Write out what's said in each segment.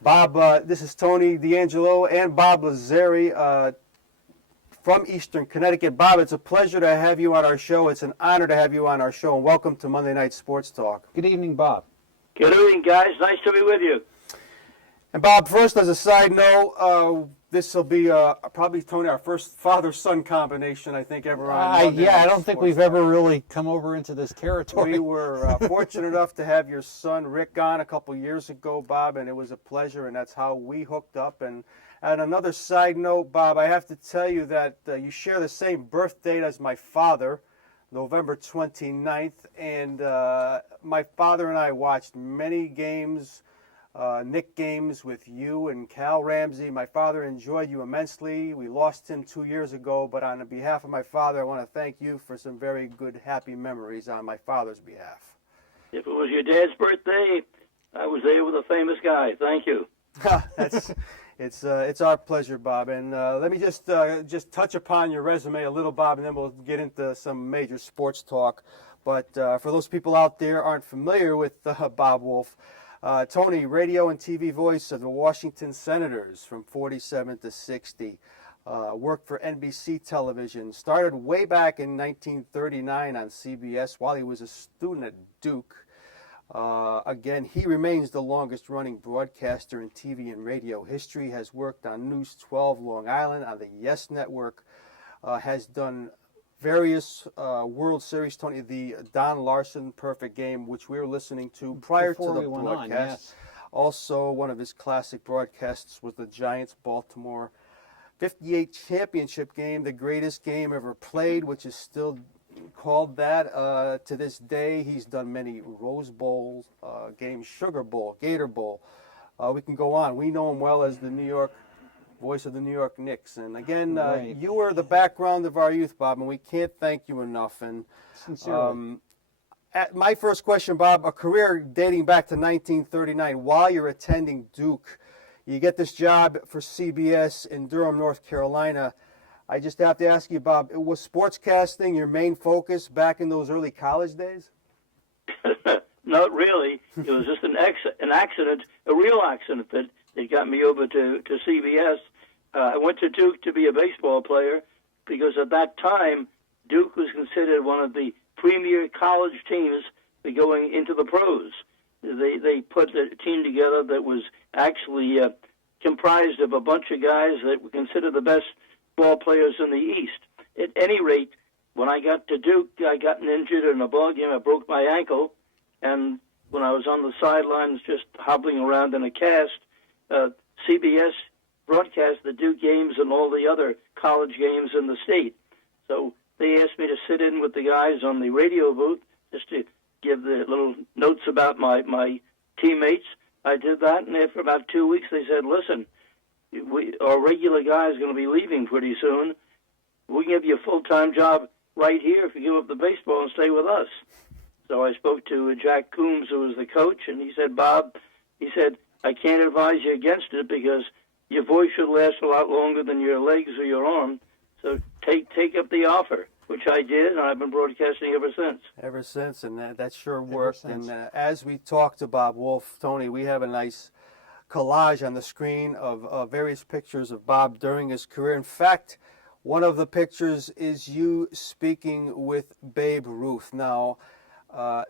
Bob, this is Tony D'Angelo and Bob Lazzari from Eastern Connecticut. Bob, it's a pleasure to have you on our show. It's an honor to have you on our show, and welcome to Monday Night Sports Talk. Good evening, Bob. Good evening, guys. Nice to be with you. And Bob, first, as a side note, this will be probably, Tony, our first father-son combination, I think, ever on Monday Night I don't think Sports we've Talk. ever really come over into this territory. We were fortunate enough to have your son Rick on a couple years ago, Bob, and it was a pleasure, and that's how we hooked up. And another side note, Bob, I have to tell you that you share the same birth date as my father, November 29th, and my father and I watched many games, Nick games with you and Cal Ramsey. My father enjoyed you immensely. We lost him 2 years ago, but on behalf of my father, I want to thank you for some very good, happy memories on my father's behalf. If it was your dad's birthday, I was there with a famous guy. Thank you. It's our pleasure, Bob. And let me just touch upon your resume a little, Bob, and then we'll get into some major sports talk. But for those people out there aren't familiar with Bob Wolff, Tony, radio and TV voice of the Washington Senators from 47 to 60. Worked for NBC television. Started way back in 1939 on CBS while he was a student at Duke. Again, he remains the longest-running broadcaster in TV and radio history. Has worked on News 12 Long Island on the Yes Network. Has done various World Series, Tony, the Don Larson Perfect Game, which we were listening to prior to the broadcast. Yes. Also, one of his classic broadcasts was the Giants-Baltimore 58 championship game, the greatest game ever played, which is still called that to this day. He's done many Rose Bowls, games, Sugar Bowl, Gator Bowl. We can go on. We know him well as the New York voice of the New York Knicks. And again, Right. you were the background of our youth, Bob, and we can't thank you enough. And Sincerely. my first question, Bob, a career dating back to 1939. While you're attending Duke, you get this job for CBS in Durham, North Carolina. I just have to ask you, Bob, was sportscasting your main focus back in those early college days? Not really. It was just an accident, a real accident that got me over to CBS. I went to Duke to be a baseball player because at that time, Duke was considered one of the premier college teams going into the pros. They put a team together that was actually comprised of a bunch of guys that were considered the best ball players in the East. At any rate, when I got to Duke, I got injured in a ball game. I broke my ankle, and when I was on the sidelines just hobbling around in a cast, CBS broadcast the Duke games and all the other college games in the state. So they asked me to sit in with the guys on the radio booth just to give the little notes about my teammates. I did that, and after about 2 weeks, they said, listen, our regular guy is going to be leaving pretty soon. We can give you a full-time job right here if you give up the baseball and stay with us. So I spoke to Jack Coombs, who was the coach, and he said, Bob, he said, I can't advise you against it because your voice should last a lot longer than your legs or your arm. So take up the offer, which I did, and I've been broadcasting ever since. Ever since, and that sure worked. And as we talked to Bob Wolff, Tony, we have a nice collage on the screen of various pictures of Bob during his career. In fact, one of the pictures is you speaking with Babe Ruth. Now, I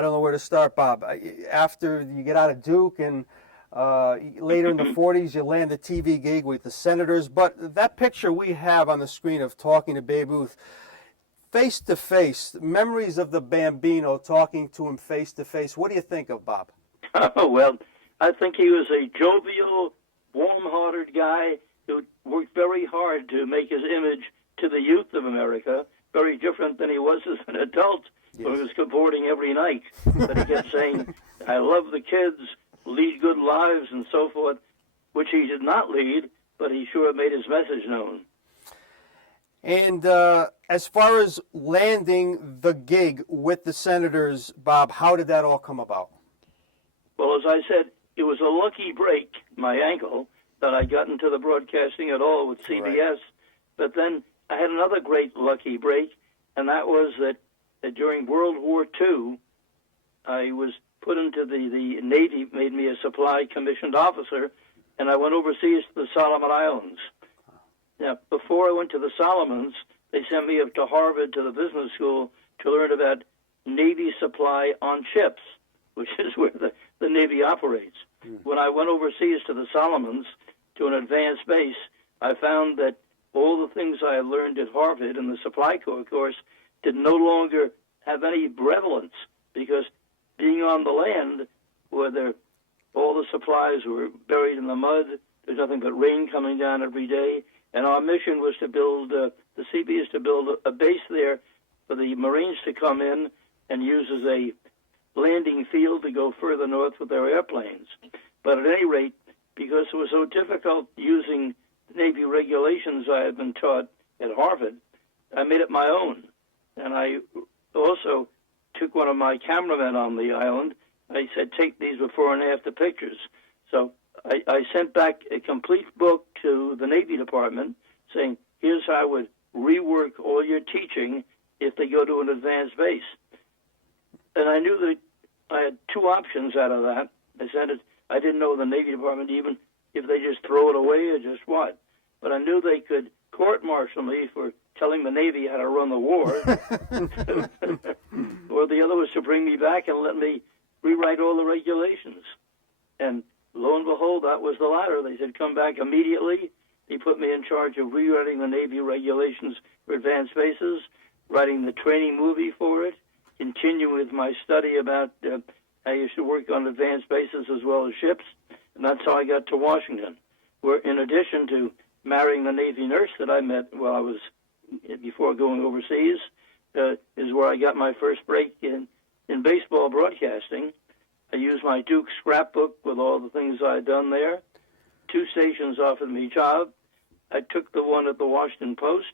don't know where to start, Bob. After you get out of Duke and later in the 40s, you land the TV gig with the Senators. But that picture we have on the screen of talking to Babe Ruth, face to face, memories of the Bambino, talking to him face to face. What do you think of Bob? Oh, well, I think he was a jovial, warm-hearted guy who worked very hard to make his image to the youth of America very different than he was as an adult. Yes. When he was cavorting every night. But he kept saying, I love the kids, lead good lives, and so forth, which he did not lead, but he sure made his message known. And as far as landing the gig with the Senators, Bob, how did that all come about? Well, as I said, it was a lucky break, my ankle, that I got into the broadcasting at all with CBS. Right. But then I had another great lucky break, and that was that during World War II, I was put into the Navy, made me a supply commissioned officer, and I went overseas to the Solomon Islands. Now, before I went to the Solomons, they sent me up to Harvard to the business school to learn about Navy supply on ships, which is where the Navy operates. When I went overseas to the Solomons to an advanced base, I found that all the things I had learned at Harvard in the supply corps course did no longer have any relevance, because being on the land where all the supplies were buried in the mud, there's nothing but rain coming down every day, and our mission was to build, the CB is to build a base there for the Marines to come in and use as a landing field to go further north with their airplanes. But at any rate, because it was so difficult using the Navy regulations I had been taught at Harvard, I made it my own. And I also took one of my cameramen on the island. I said, take these before and after pictures. So I sent back a complete book to the Navy Department saying, here's how I would rework all your teaching if they go to an advanced base. And I knew that I had two options out of that. I said it. I didn't know the Navy Department even if they just throw it away or just what. But I knew they could court-martial me for telling the Navy how to run the war. Or the other was to bring me back and let me rewrite all the regulations. And lo and behold, that was the latter. They said, come back immediately. They put me in charge of rewriting the Navy regulations for advanced bases, writing the training movie for it, continue with my study about how you should work on advanced bases as well as ships, and that's how I got to Washington, where in addition to marrying the Navy nurse that I met while I was, before going overseas, is where I got my first break in baseball broadcasting. I used my Duke scrapbook with all the things I had done there. 2 stations offered me a job. I took the one at the Washington Post,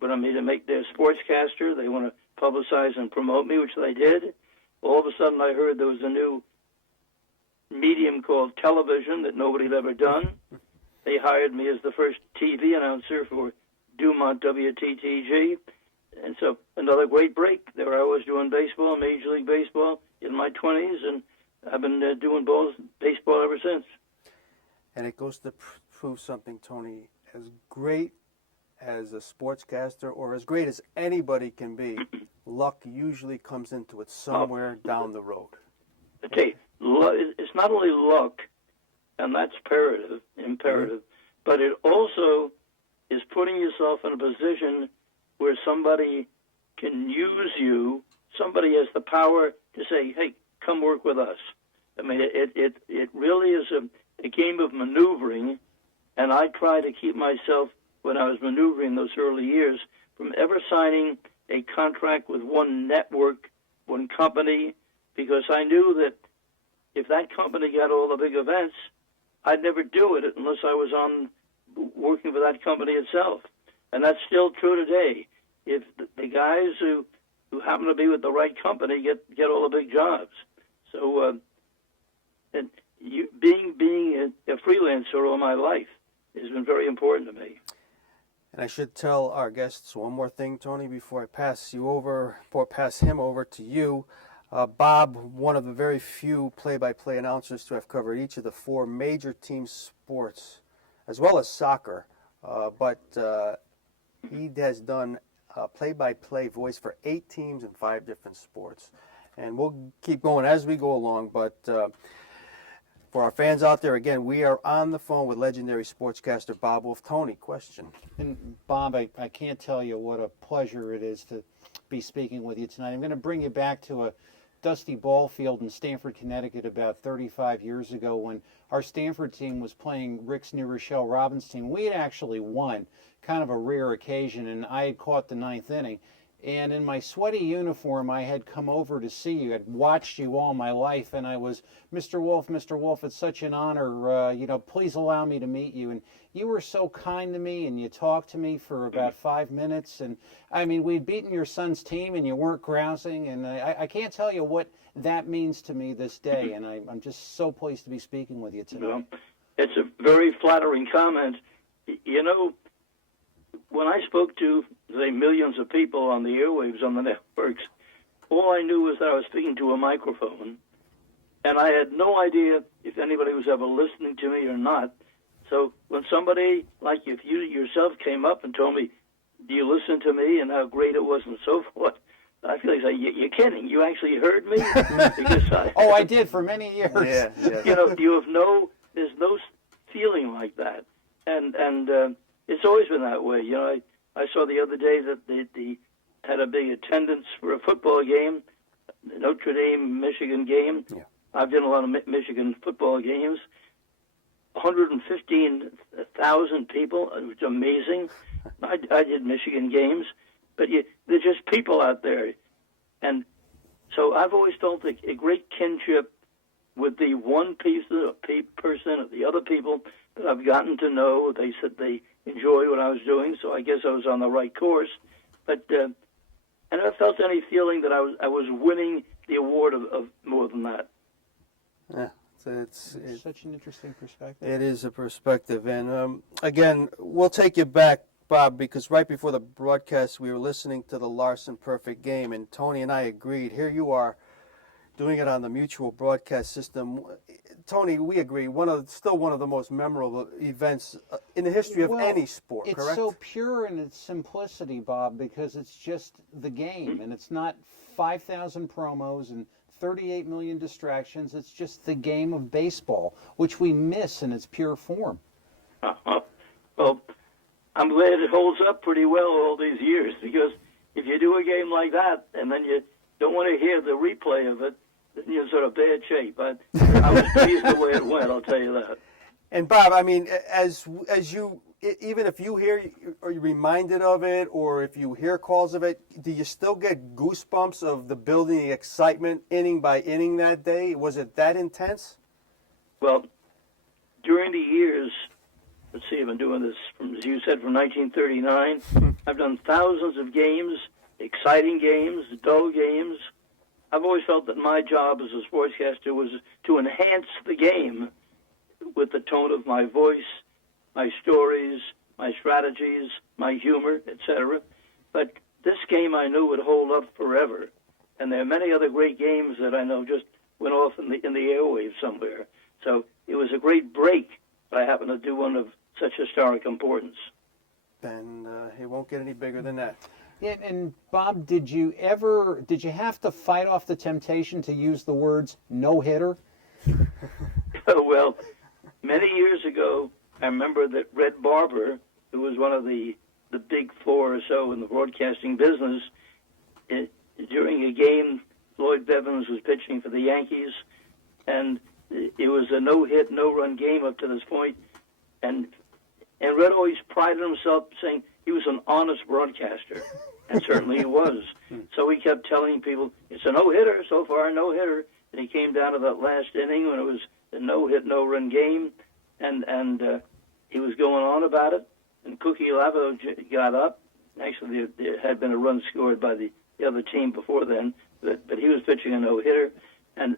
but I made to make their sportscaster. They want to publicize and promote me, which they did. All of a sudden, I heard there was a new medium called television that nobody had ever done. They hired me as the first TV announcer for Dumont WTTG. And so another great break. There I was doing baseball, Major League Baseball, in my 20s, and I've been doing baseball ever since. And it goes to prove something, Tony. As great as a sportscaster, or as great as anybody can be, luck usually comes into it somewhere down the road. Okay, it's not only luck, and that's imperative, but it also is putting yourself in a position where somebody can use you. Somebody has the power to say, hey, come work with us. I mean, it really is a game of maneuvering, and I try to keep myself, when I was maneuvering those early years, from ever signing a contract with one network, one company, because I knew that if that company got all the big events, I'd never do it unless I was on working for that company itself. And that's still true today. If the guys who happen to be with the right company get all the big jobs. So and being a freelancer all my life has been very important to me. And I should tell our guests one more thing, Tony, before I pass him over to you. Bob, one of the very few play-by-play announcers to have covered each of the 4 major team sports, as well as soccer. But he has done play-by-play voice for 8 teams in 5 different sports. And we'll keep going as we go along, but for our fans out there, again, we are on the phone with legendary sportscaster Bob Wolff. Tony, question. And Bob, I can't tell you what a pleasure it is to be speaking with you tonight. I'm going to bring you back to a dusty ball field in Stamford, Connecticut about 35 years ago when our Stamford team was playing Rick's New Rochelle Robbins team. We had actually won, kind of a rare occasion, and I had caught the 9th inning. And in my sweaty uniform, I had come over to see you. I'd watched you all my life, and I was, Mr. Wolff, it's such an honor. Please allow me to meet you. And you were so kind to me, and you talked to me for about 5 minutes. And, I mean, we'd beaten your son's team, and you weren't grousing. And I can't tell you what that means to me this day. And I'm just so pleased to be speaking with you tonight. Well, it's a very flattering comment. You know, when I spoke to, say, millions of people on the airwaves, on the networks, all I knew was that I was speaking to a microphone, and I had no idea if anybody was ever listening to me or not. So when somebody like if you yourself came up and told me, "Do you listen to me?" and how great it was and so forth, I feel like you're kidding. You actually heard me? Because I did for many years. Yeah. you know, there's no feeling like that, and it's always been that way. You know, I saw the other day that they had a big attendance for a football game, the Notre Dame Michigan game. Yeah. I've done a lot of Michigan football games. 115,000 people. It was amazing. I did Michigan games, but there's just people out there, and so I've always felt a great kinship with the one person of the other people that I've gotten to know. They said they enjoyed what I was doing, so I guess I was on the right course. But I never felt any feeling that I was winning the award of more than that. Yeah. It's such an interesting perspective. It is a perspective. And again, we'll take you back, Bob, because right before the broadcast, we were listening to the Larson Perfect Game, and Tony and I agreed. Here you are doing it on the Mutual broadcast system. Tony, we agree, still one of the most memorable events in the history of any sport, it's correct? so pure in its simplicity, Bob, because it's just the game, and it's not 5,000 promos and 38 million distractions. It's just the game of baseball, which we miss in its pure form. Well, I'm glad it holds up pretty well all these years, because if you do a game like that and then you don't want to hear the replay of it, then you're sort of bad shape. I was pleased the way it went, I'll tell you that. And Bob, I mean, as you, even if you hear or you're reminded of it, or if you hear calls of it, do you still get goosebumps of the building excitement inning by inning that day? Was it that intense? Well, during the years, let's see, I've been doing this from, as you said, from 1939. I've done thousands of games, exciting games, dull games. I've always felt that my job as a sportscaster was to enhance the game with the tone of my voice, my stories, my strategies, my humor, etc. But this game I knew would hold up forever. And there are many other great games that I know just went off in the airwaves somewhere. So it was a great break, but I happened to do one of such historic importance. And it won't get any bigger than that. Yeah, and Bob, did you have to fight off the temptation to use the words no-hitter? Well, many years ago, I remember that Red Barber, who was one of the big four or so in the broadcasting business, during a game, Lloyd Bevins was pitching for the Yankees, and it was a no-hit, no-run game up to this point, and Red always prided himself saying he was an honest broadcaster, and certainly he was. So he kept telling people, it's a no-hitter so far, no-hitter, and he came down to that last inning when it was a no-hit, no-run game, and he was going on about it, and Cookie Lavo got up. Actually, there had been a run scored by the other team before then, but he was pitching a no-hitter, and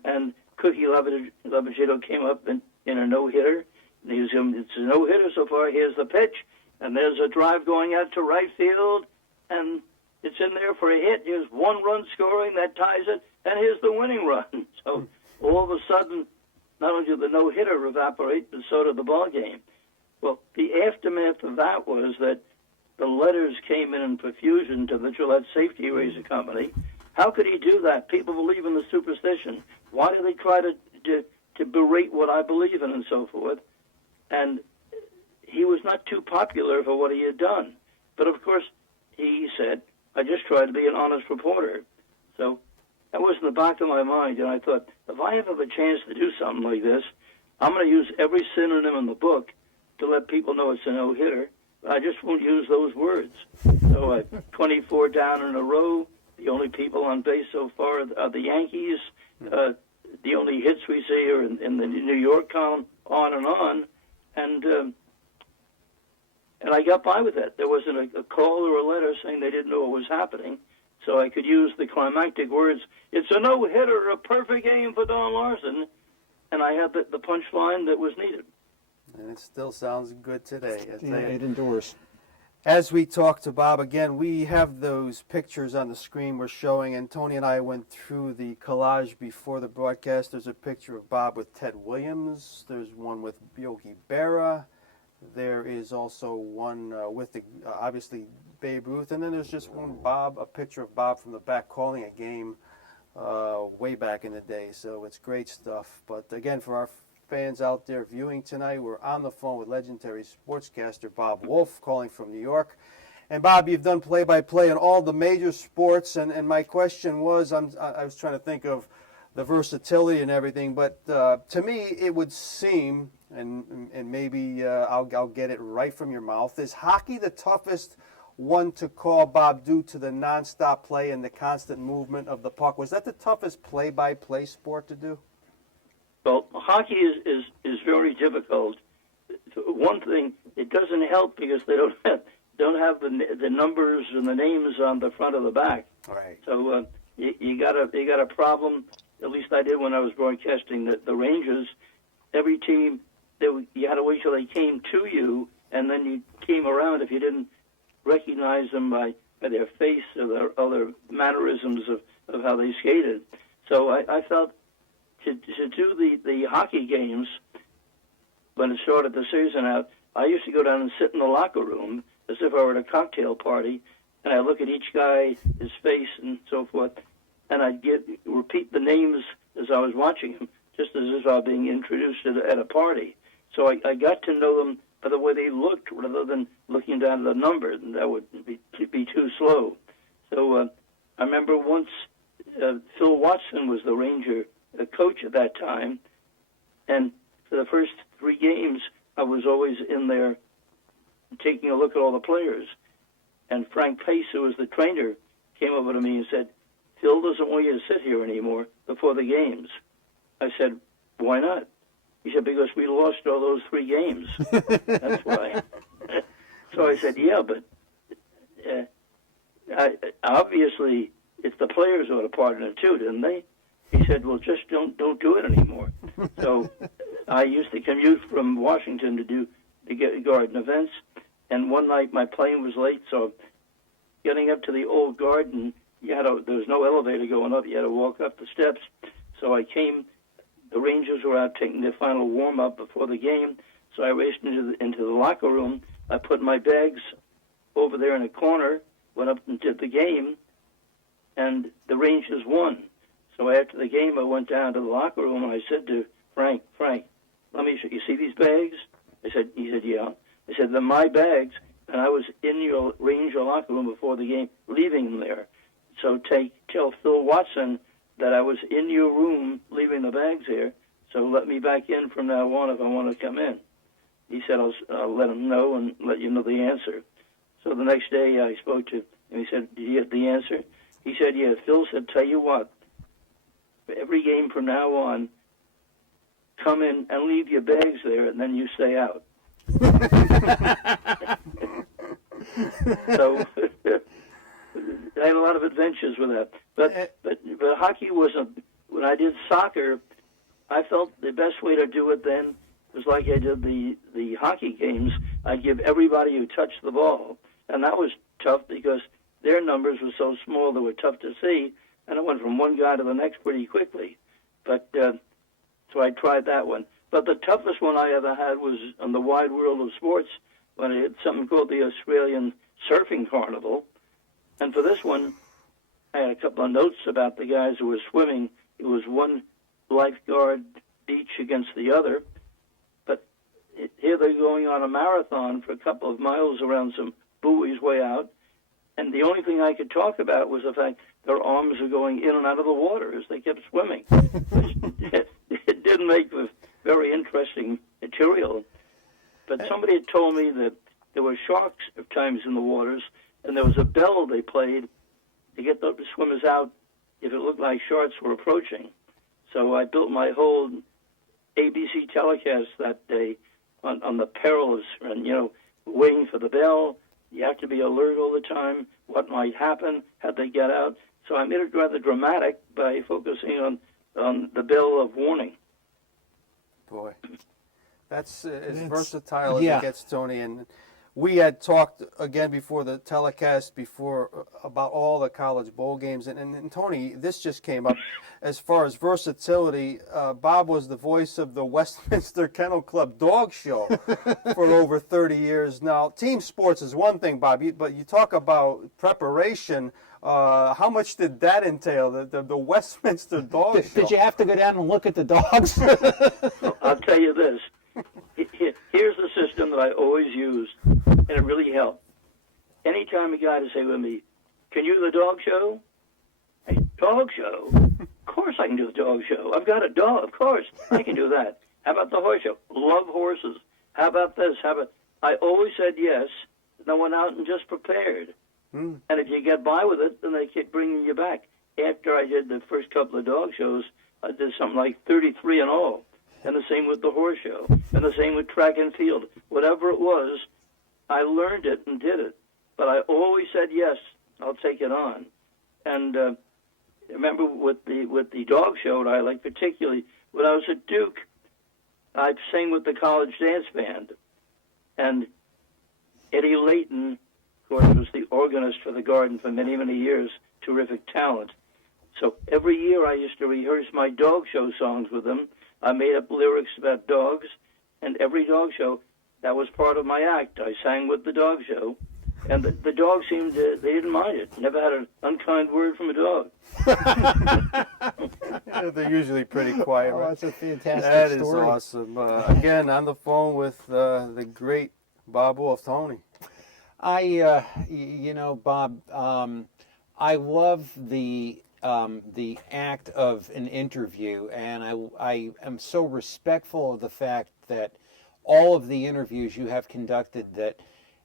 Cookie Labagito came up in a no-hitter, and he was going, it's a no-hitter so far, here's the pitch, and there's a drive going out to right field, and it's in there for a hit. Here's one run scoring, that ties it, and here's the winning run. So all of a sudden, not only did the no-hitter evaporate, but so did the ball game. Well, the aftermath of that was that the letters came in profusion to the Gillette Safety Razor Company. How could he do that? People believe in the superstition. Why do they try to berate what I believe in and so forth? And he was not too popular for what he had done. But, of course, he said, I just tried to be an honest reporter. So that was in the back of my mind, and I thought, if I ever have a chance to do something like this, I'm going to use every synonym in the book to let people know it's a no-hitter. I just won't use those words. So 24 down in a row, the only people on base so far are the Yankees. The only hits we see are in the New York column, on. And I got by with that. There wasn't a call or a letter saying they didn't know what was happening. So I could use the climactic words, it's a no-hitter, a perfect game for Don Larson. And I had the punchline that was needed. And it still sounds good today. Yeah, it endures. As we talk to Bob again, we have those pictures on the screen we're showing, and Tony and I went through the collage before the broadcast. There's a picture of Bob with Ted Williams. There's one with Yogi Berra. There is also one with obviously Babe Ruth, and then there's just a picture of Bob from the back calling a game way back in the day. So it's great stuff. But again, for our fans out there viewing tonight, we're on the phone with legendary sportscaster Bob Wolff, calling from New York. And Bob, you've done play-by-play in all the major sports, and my question was, I was trying to think of the versatility and everything, but to me it would seem, and maybe I'll get it right from your mouth, is hockey the toughest one to call, Bob, due to the nonstop play and the constant movement of the puck? Was that the toughest play-by-play sport to do? Well, hockey is very difficult. One thing, it doesn't help because they don't have the numbers and the names on the front of the back. Right. So you got a problem. At least I did when I was broadcasting the Rangers. Every team, you had to wait till they came to you, and then you came around if you didn't recognize them by their face or their other mannerisms of how they skated. So I felt to do the hockey games, when it started the season out, I used to go down and sit in the locker room as if I were at a cocktail party, and I'd look at each guy, his face and so forth, and I'd repeat the names as I was watching him, just as if I was being introduced at a party. So I got to know them by the way they looked rather than looking down at the number, and that would be too slow. So I remember once Phil Watson was the Ranger coach at that time, and for the first 3 games, I was always in there taking a look at all the players. And Frank Pace, who was the trainer, came over to me and said, "Phil doesn't want you to sit here anymore before the games." I said, "Why not?" He said, "Because we lost all those 3 games." That's why. So I said, "Yeah, but obviously it's the players who had a part in it too, didn't they?" He said, "Well, just don't do it anymore." So I used to commute from Washington to get Garden events, and one night my plane was late, so getting up to the old Garden, there was no elevator going up. You had to walk up the steps. So I came. The Rangers were out taking their final warm up before the game, so I raced into the locker room. I put my bags over there in a corner, went up and did the game, and the Rangers won. So after the game, I went down to the locker room and I said to Frank, let me show you. See these bags? He said, yeah. I said, they're my bags, and I was in your Ranger locker room before the game, leaving them there. So tell Phil Watson that I was in your room leaving the bags here, so let me back in from now on if I want to come in. He said, I'll let him know and let you know the answer. So the next day I spoke to him, and he said, did you get the answer? He said, yeah. Phil said, tell you what, every game from now on, come in and leave your bags there, and then you stay out. So I had a lot of adventures with that. But hockey wasn't. When I did soccer, I felt the best way to do it then was like I did the hockey games. I'd give everybody who touched the ball, and that was tough because their numbers were so small they were tough to see, and it went from one guy to the next pretty quickly. But so I tried that one. But the toughest one I ever had was on the wide world of sports when I had something called the Australian Surfing Carnival. And for this one, I had a couple of notes about the guys who were swimming. It was one lifeguard each against the other. But here they're going on a marathon for a couple of miles around some buoys way out. And the only thing I could talk about was the fact their arms were going in and out of the water as they kept swimming. It didn't make for very interesting material. But somebody had told me that there were sharks at times in the waters, and there was a bell they played to get the swimmers out if it looked like sharks were approaching. So I built my whole ABC telecast that day on the perils and, waiting for the bell. You have to be alert all the time, what might happen, how they get out. So I made it rather dramatic by focusing on the bell of warning. Boy, that's as versatile as it gets, Tony. And we had talked again before the telecast about all the college bowl games, and Tony, this just came up as far as versatility. Bob was the voice of the Westminster Kennel Club dog show for over 30 years. Now, team sports is one thing, Bob, but you talk about preparation. How much did that entail? The Westminster dog show. Did you have to go down and look at the dogs? I'll tell you this. Here's the system that I always used, and it really helped. Anytime a guy to say with me, "Can you do the dog show?" Hey, dog show? Of course I can do the dog show. I've got a dog. Of course I can do that. How about the horse show? Love horses. How about this? I always said yes, and I went out and just prepared. And if you get by with it, then they keep bringing you back. After I did the first couple of dog shows, I did something like 33 in all. And the same with the horse show, and the same with track and field. Whatever it was, I learned it and did it. But I always said, yes, I'll take it on. And remember with the dog show, I like particularly, when I was at Duke, I sang with the college dance band. And Eddie Layton, of course, was the organist for the Garden for many, many years, terrific talent. So every year I used to rehearse my dog show songs with him. I made up lyrics about dogs, and every dog show, that was part of my act. I sang with the dog show, and the dogs they didn't mind it. Never had an unkind word from a dog. Yeah, they're usually pretty quiet. Oh, that's a fantastic That is story. awesome. Again, on the phone with the great Bob Wolff. Tony. Bob, I love the act of an interview, and I am so respectful of the fact that all of the interviews you have conducted, that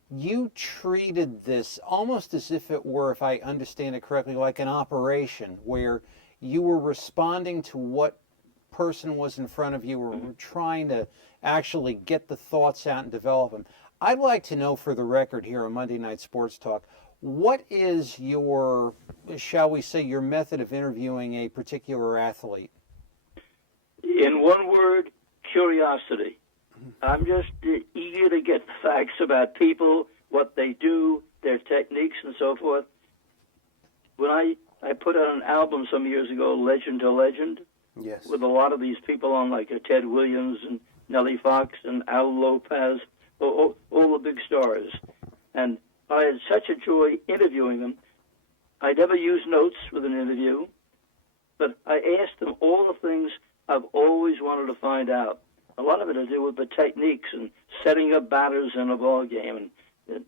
you treated this almost as if it were, if I understand it correctly, like an operation where you were responding to what person was in front of you, or were trying to actually get the thoughts out and develop them. I'd like to know, for the record here on Monday Night Sports Talk, what is your, shall we say, your method of interviewing a particular athlete? In one word, curiosity. I'm just eager to get facts about people, what they do, their techniques, and so forth. When I put out an album some years ago, Legend to Legend, Yes. with a lot of these people on, like Ted Williams and Nellie Fox and Al Lopez, all the big stars. And I had such a joy interviewing them. I never used notes with an interview, but I asked them all the things I've always wanted to find out. A lot of it to do with the techniques and setting up batters in a ball game. And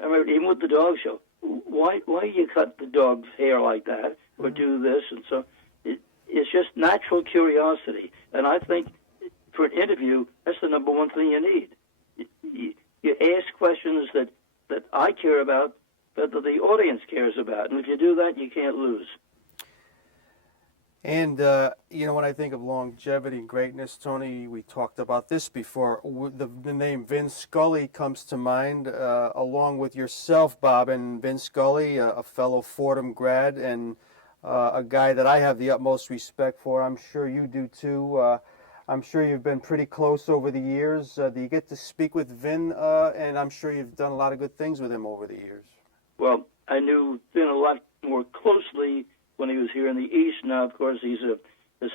I remember even with the dog show, why you cut the dog's hair like that, or do this? And so it's just natural curiosity. And I think for an interview, that's the number one thing you need. You ask questions that I care about, but that the audience cares about. And if you do that, you can't lose. And, when I think of longevity and greatness, Tony, we talked about this before. The name Vin Scully comes to mind, along with yourself, Bob. And Vin Scully, a fellow Fordham grad, and a guy that I have the utmost respect for. I'm sure you do, too. I'm sure you've been pretty close over the years. Do you get to speak with Vin? And I'm sure you've done a lot of good things with him over the years. Well, I knew Vin a lot more closely when he was here in the East. Now, of course, he's a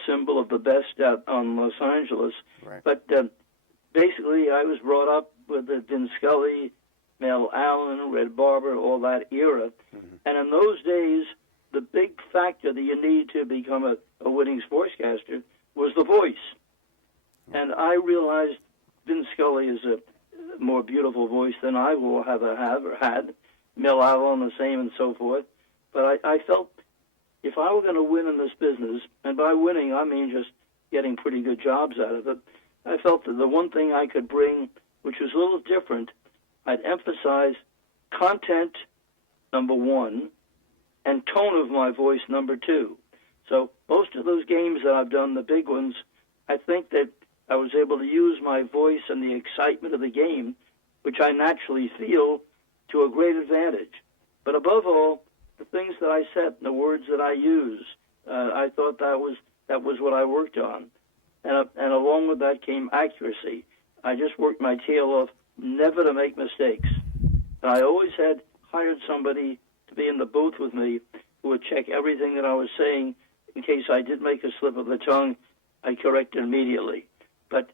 symbol of the best out on Los Angeles. Right. But basically, I was brought up with Vin Scully, Mel Allen, Red Barber, all that era. Mm-hmm. And in those days, the big factor that you need to become a winning sportscaster was the voice. And I realized Vin Scully is a more beautiful voice than I will have or had. Mel Allen the same, and so forth. But I felt if I were going to win in this business, and by winning I mean just getting pretty good jobs out of it, I felt that the one thing I could bring, which was a little different, I'd emphasize content, number one, and tone of my voice, number two. So most of those games that I've done, the big ones, I think that I was able to use my voice and the excitement of the game, which I naturally feel, to a great advantage. But above all, the things that I said and the words that I use, I thought that was what I worked on. And along with that came accuracy. I just worked my tail off never to make mistakes. And I always had hired somebody to be in the booth with me who would check everything that I was saying. In case I did make a slip of the tongue, I correct it immediately. But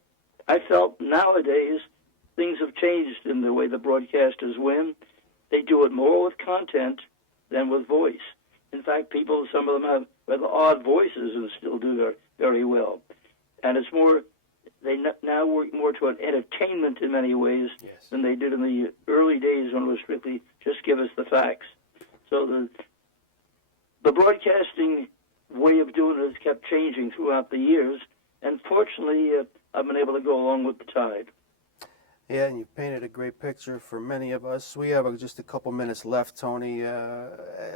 I felt nowadays things have changed in the way the broadcasters win. They do it more with content than with voice. In fact, some of them have rather odd voices and still do very well. And it's more, they now work more toward entertainment in many ways than they did in the early days when it was strictly just give us the facts. So the broadcasting way of doing it has kept changing throughout the years, and fortunately, I've been able to go along with the tide. Yeah, and you painted a great picture for many of us. We have just a couple minutes left, Tony.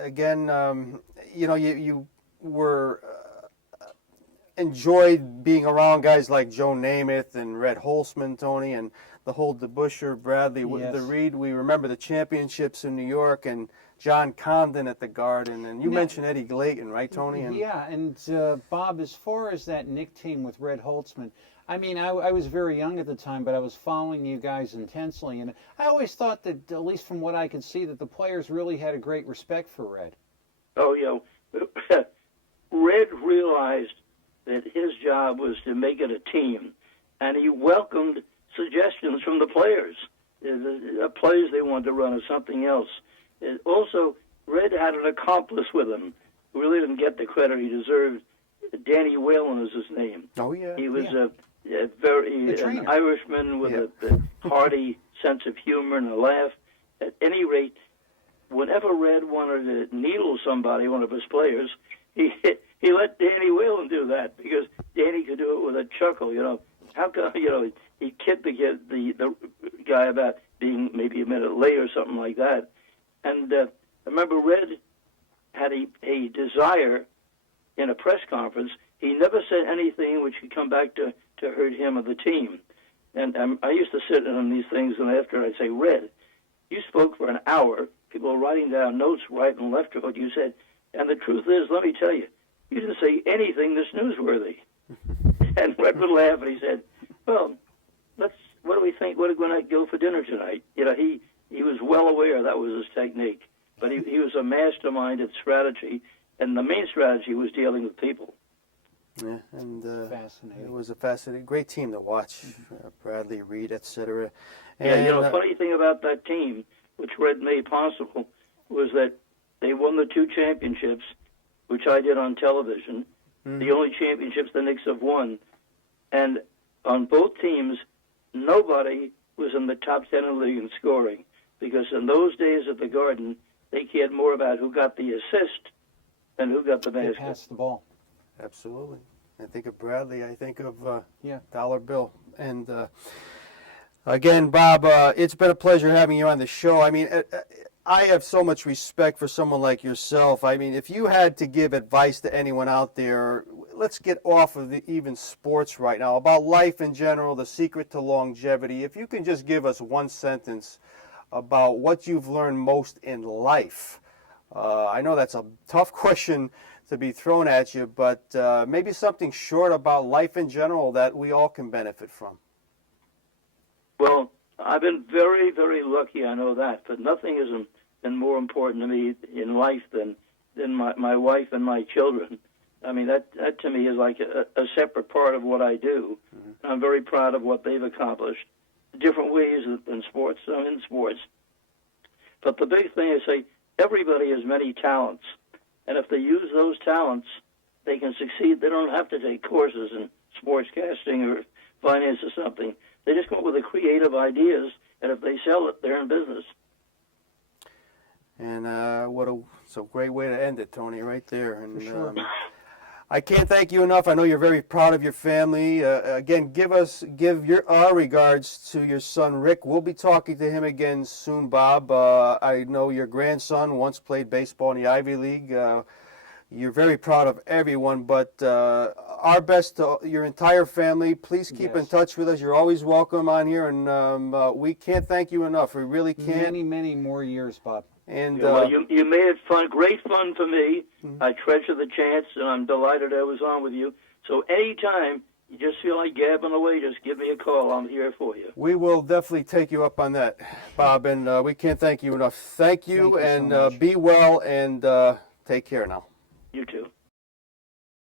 Again, you were enjoyed being around guys like Joe Namath and Red Holtzman, Tony, and the whole DeBusschere, Bradley, the Reed. We remember the championships in New York and John Condon at the Garden, and you mentioned Eddie Glayton, right, Tony? And Bob, as far as that Knick team with Red Holtzman, I mean, I was very young at the time, but I was following you guys intensely, and I always thought that, at least from what I could see, that the players really had a great respect for Red. Oh, yeah. Red realized that his job was to make it a team, and he welcomed suggestions from the players. The players they wanted to run or something else. Also, Red had an accomplice with him who really didn't get the credit he deserved. Danny Whalen is his name. Oh, yeah. He was an Irishman with a hearty sense of humor and a laugh. At any rate, whenever Red wanted to needle somebody, one of his players, he let Danny Whalen do that because Danny could do it with a chuckle. How come he kidded the guy about being maybe a minute late or something like that. And I remember Red had a desire in a press conference. He never said anything which could come back to hurt him or the team. And I used to sit in on these things, and after I'd say, Red, you spoke for an hour. People were writing down notes right and left of what you said. And the truth is, let me tell you, you didn't say anything that's newsworthy. And Red would laugh, and he said, well, what do we think? What are we going to go for dinner tonight? He was well aware that was his technique. But he was a mastermind at strategy, and the main strategy was dealing with people. Yeah, and fascinating. It was a fascinating, great team to watch. Bradley, Reed, etc. Yeah, the funny thing about that team, which Red made possible, was that they won the 2 championships, which I did on television, the only championships the Knicks have won. And on both teams, nobody was in the top 10 in the league in scoring, because in those days at the Garden, they cared more about who got the assist than who got the basket. They passed the ball. Absolutely. I think of Bradley. I think of Dollar Bill. And again, Bob, it's been a pleasure having you on the show. I mean, I have so much respect for someone like yourself. I mean, if you had to give advice to anyone out there, let's get off of even sports right now, about life in general, the secret to longevity. If you can just give us one sentence about what you've learned most in life. I know that's a tough question to be thrown at you, but maybe something short about life in general that we all can benefit from. Well, I've been very, very lucky, I know that, but nothing has been more important to me in life than my wife and my children. I mean, that to me is like a separate part of what I do. Mm-hmm. I'm very proud of what they've accomplished, different ways in sports. I'm in sports. But the big thing is, everybody has many talents. And if they use those talents, they can succeed. They don't have to take courses in sportscasting or finance or something. They just come up with the creative ideas, and if they sell it, they're in business. And it's a great way to end it, Tony, right there. And for sure. I can't thank you enough. I know you're very proud of your family. Again, give our regards to your son, Rick. We'll be talking to him again soon, Bob. I know your grandson once played baseball in the Ivy League. You're very proud of everyone, but our best to your entire family. Please keep in touch with us. You're always welcome on here, and we can't thank you enough. We really can't. Many, many more years, Bob. And you made it fun, great fun for me. Mm-hmm. I treasure the chance, and I'm delighted I was on with you. So anytime you just feel like gabbing away, just give me a call. I'm here for you. We will definitely take you up on that, Bob, and we can't thank you enough. Thank you, Thank you so and much. be well, and take care now. You too.